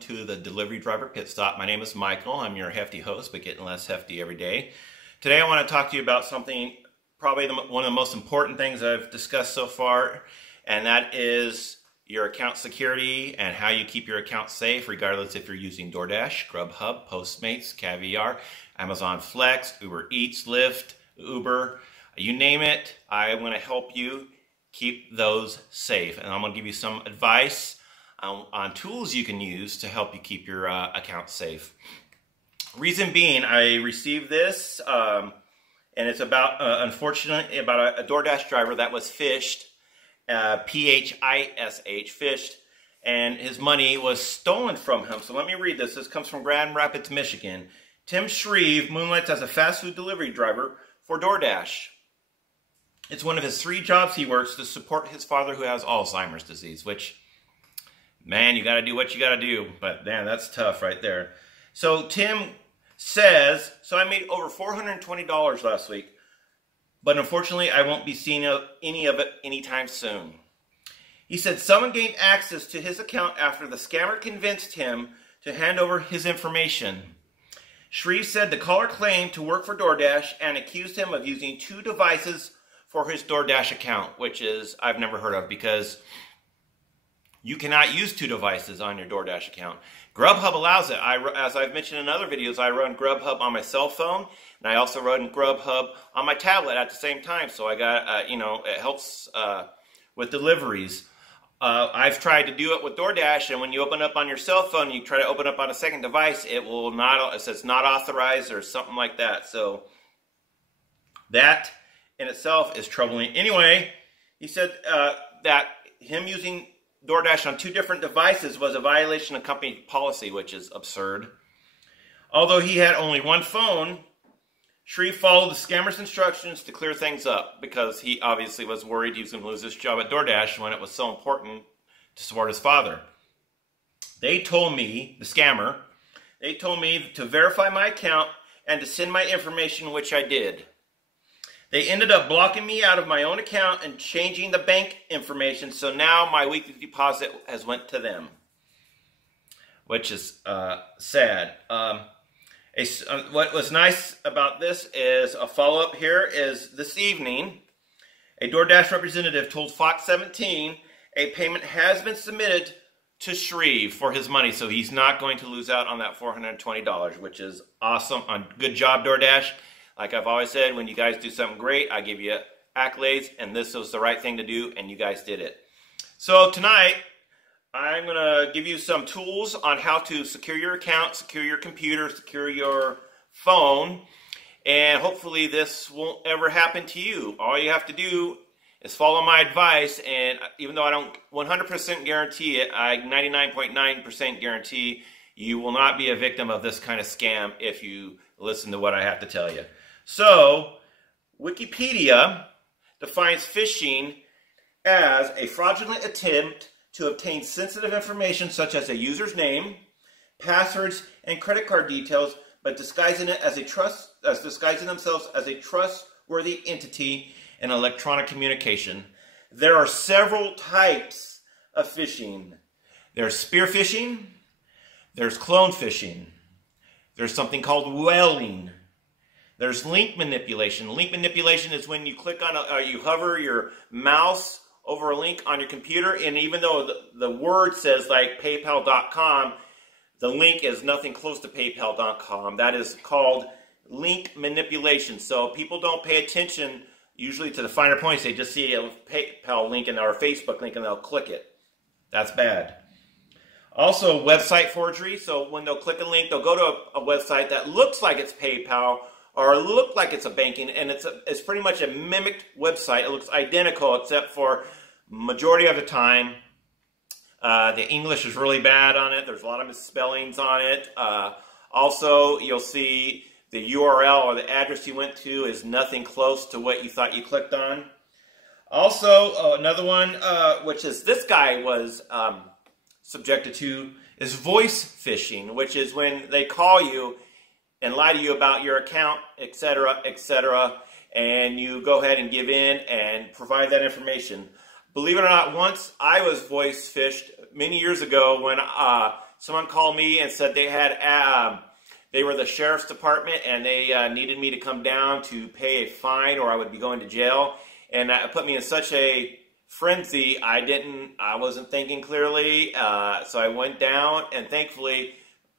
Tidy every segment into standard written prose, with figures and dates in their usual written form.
to the Delivery Driver Pit Stop. My name is Michael. I'm your hefty host, but getting less hefty every day. Today I want to talk to you about something, probably one of the most important things I've discussed so far, and that is your account security and how you keep your account safe, regardless if you're using DoorDash, Grubhub, Postmates, Caviar, Amazon Flex, Uber Eats, Lyft, Uber, you name it. I want to help you keep those safe, and I'm going to give you some advice on tools you can use to help you keep your account safe. Reason being, I received this, and it's about, unfortunately, about a DoorDash driver that was phished, P-H-I-S-H, phished, and his money was stolen from him. So let me read this. This comes from Grand Rapids, Michigan. Tim Shreve moonlights as a fast food delivery driver for DoorDash. It's one of his 3 jobs he works to support his father who has Alzheimer's disease, which, man, you got to do what you got to do. But, man, that's tough right there. So Tim says, so I made over $420 last week, but unfortunately I won't be seeing any of it anytime soon. He said someone gained access to his account after the scammer convinced him to hand over his information. Shreve said the caller claimed to work for DoorDash and accused him of using 2 devices for his DoorDash account, which is I've never heard of, because you cannot use 2 devices on your DoorDash account. Grubhub allows it. As I've mentioned in other videos, I run Grubhub on my cell phone, and I also run Grubhub on my tablet at the same time. So I got, it helps with deliveries. I've tried to do it with DoorDash, and when you open up on your cell phone, you try to open up on a second device, it says not authorized or something like that. So that in itself is troubling. Anyway, he said that him using DoorDash on 2 different devices was a violation of company policy, which is absurd. Although he had only 1 phone, Shreve followed the scammer's instructions to clear things up, because he obviously was worried he was going to lose his job at DoorDash when it was so important to support his father. They told me, the scammer, they told me to verify my account and to send my information, which I did. They ended up blocking me out of my own account and changing the bank information, so now my weekly deposit has went to them, which is sad. What was nice about this is a follow-up here is this evening, a DoorDash representative told Fox 17 a payment has been submitted to Shreve for his money, so he's not going to lose out on that $420, which is awesome. Good job, DoorDash. Like I've always said, when you guys do something great, I give you accolades, and this was the right thing to do, and you guys did it. So tonight, I'm going to give you some tools on how to secure your account, secure your computer, secure your phone, and hopefully this won't ever happen to you. All you have to do is follow my advice, and even though I don't 100% guarantee it, I 99.9% guarantee you will not be a victim of this kind of scam if you listen to what I have to tell you. So, Wikipedia defines phishing as a fraudulent attempt to obtain sensitive information such as a user's name, passwords, and credit card details, but disguising themselves as a trustworthy entity in electronic communication. There are several types of phishing. There's spear phishing, there's clone phishing, there's something called whaling. There's link manipulation. Link manipulation is when you click on you hover your mouse over a link on your computer, and even though the word says like PayPal.com, the link is nothing close to PayPal.com. That is called link manipulation. So people don't pay attention usually to the finer points. They just see a PayPal link or a Facebook link and they'll click it. That's bad. Also, website forgery. So when they'll click a link, they'll go to a website that looks like it's PayPal or look like it's a banking, and it's pretty much a mimicked website. It looks identical except for majority of the time the English is really bad on it. There's a lot of misspellings on it. Also, you'll see the URL or the address you went to is nothing close to what you thought you clicked on. Also, another one, which is this guy was subjected to, is voice phishing, which is when they call you and lie to you about your account, etc., and you go ahead and give in and provide that information. Believe it or not, once I was voice phished many years ago when someone called me and said they were the sheriff's department and they needed me to come down to pay a fine or I would be going to jail. And that put me in such a frenzy, I wasn't thinking clearly. So I went down, and thankfully,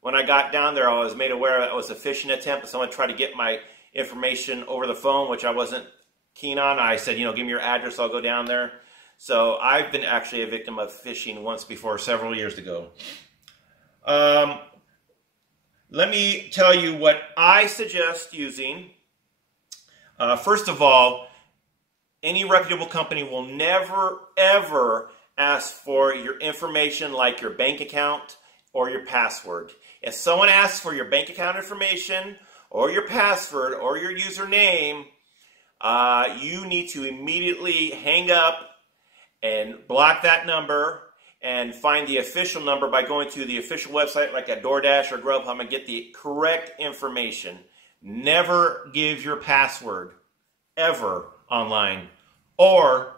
when I got down there, I was made aware that it was a phishing attempt. Someone tried to get my information over the phone, which I wasn't keen on. I said, give me your address, I'll go down there. So I've been actually a victim of phishing once before, several years ago. Let me tell you what I suggest using. First of all, any reputable company will never, ever ask for your information like your bank account or your password. If someone asks for your bank account information or your password or your username, you need to immediately hang up and block that number and find the official number by going to the official website like at DoorDash or Grubhub and get the correct information. Never give your password ever online or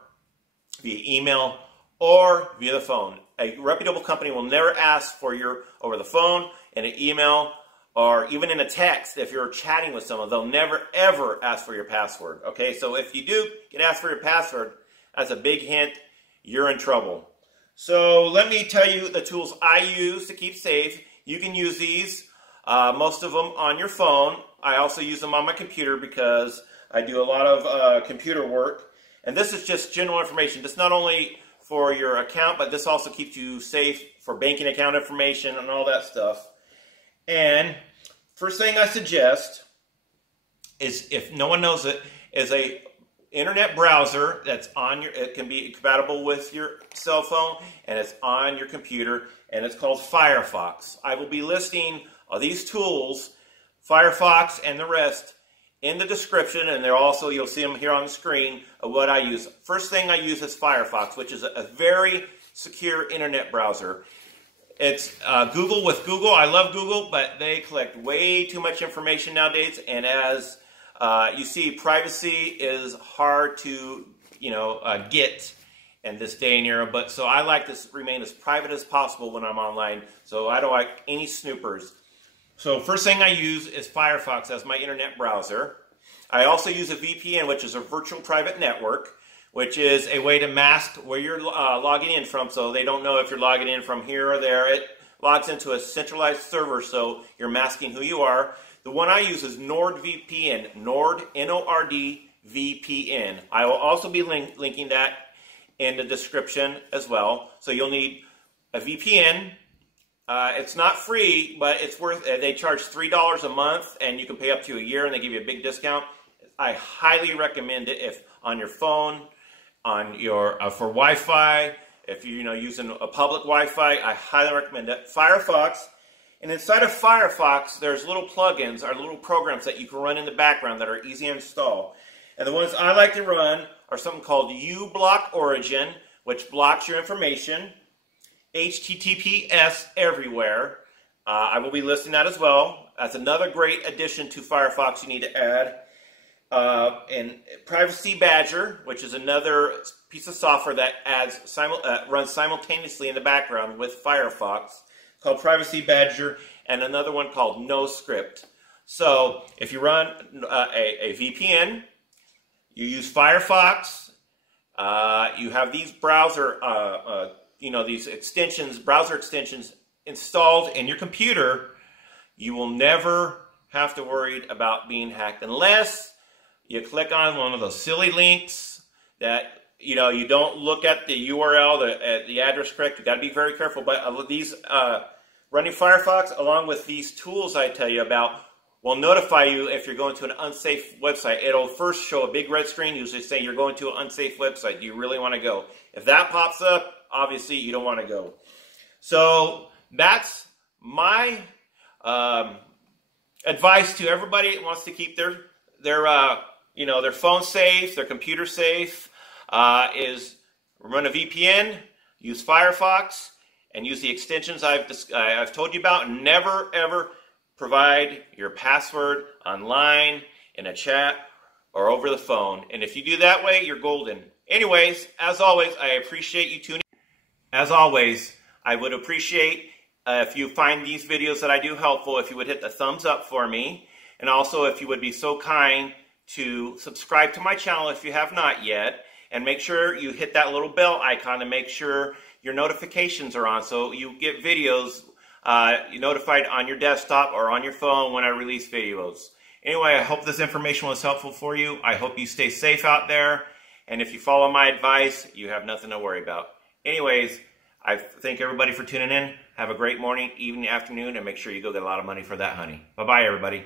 via email or via the phone. A reputable company will never ask for your over the phone, in an email, or even in a text. If you're chatting with someone, they'll never ever ask for your password. Okay, so if you do get asked for your password, that's a big hint, you're in trouble. So let me tell you the tools I use to keep safe. You can use these, most of them on your phone. I also use them on my computer because I do a lot of computer work. And this is just general information. This is not only for your account, but this also keeps you safe for banking account information and all that stuff. And first thing I suggest is, if no one knows it, is a internet browser that's on your, it can be compatible with your cell phone and it's on your computer, and it's called Firefox. I will be listing these tools, Firefox and the rest, in the description, and they're also, you'll see them here on the screen of what I use. First thing I use is Firefox, which is a very secure internet browser. It's Google with Google. I love Google, but they collect way too much information nowadays, and as you see, privacy is hard to get in this day and era. But so I like to remain as private as possible when I'm online, so I don't like any snoopers. So first thing I use is Firefox as my internet browser. I also use a VPN, which is a virtual private network, which is a way to mask where you're logging in from, so they don't know if you're logging in from here or there. It logs into a centralized server, so you're masking who you are. The one I use is NordVPN, Nord, N-O-R-D, VPN. I will also be linking that in the description as well. So you'll need a VPN. It's not free, but it's worth it. They charge $3 a month, and you can pay up to a year, and they give you a big discount. I highly recommend it if on your phone, on your for Wi-Fi, if you're using a public Wi-Fi. I highly recommend it. Firefox, and inside of Firefox, there's little plugins or little programs that you can run in the background that are easy to install. And the ones I like to run are something called uBlock Origin, which blocks your information. HTTPS everywhere. I will be listing that as well. That's another great addition to Firefox you need to add. And Privacy Badger, which is another piece of software that runs simultaneously in the background with Firefox, called Privacy Badger, and another one called NoScript. So if you run a VPN, you use Firefox, you have these browser these extensions, browser extensions installed in your computer, you will never have to worry about being hacked unless you click on one of those silly links that you don't look at the URL, the address correct. You got to be very careful. But these running Firefox, along with these tools I tell you about, will notify you if you're going to an unsafe website. It'll first show a big red screen, usually saying you're going to an unsafe website. Do you really want to go? If that pops up, obviously you don't want to go. So that's my advice to everybody that wants to keep their phone safe, their computer safe, is run a VPN, use Firefox, and use the extensions I've told you about. Never ever provide your password online, in a chat, or over the phone. And if you do that way, you're golden. Anyways, as always, I appreciate you tuning in. As always, I would appreciate If you find these videos that I do helpful, if you would hit the thumbs up for me. And also if you would be so kind to subscribe to my channel if you have not yet. And make sure you hit that little bell icon to make sure your notifications are on so you get videos notified on your desktop or on your phone when I release videos. Anyway, I hope this information was helpful for you. I hope you stay safe out there. And if you follow my advice, you have nothing to worry about. Anyways, I thank everybody for tuning in. Have a great morning, evening, afternoon, and make sure you go get a lot of money for that honey. Bye-bye, everybody.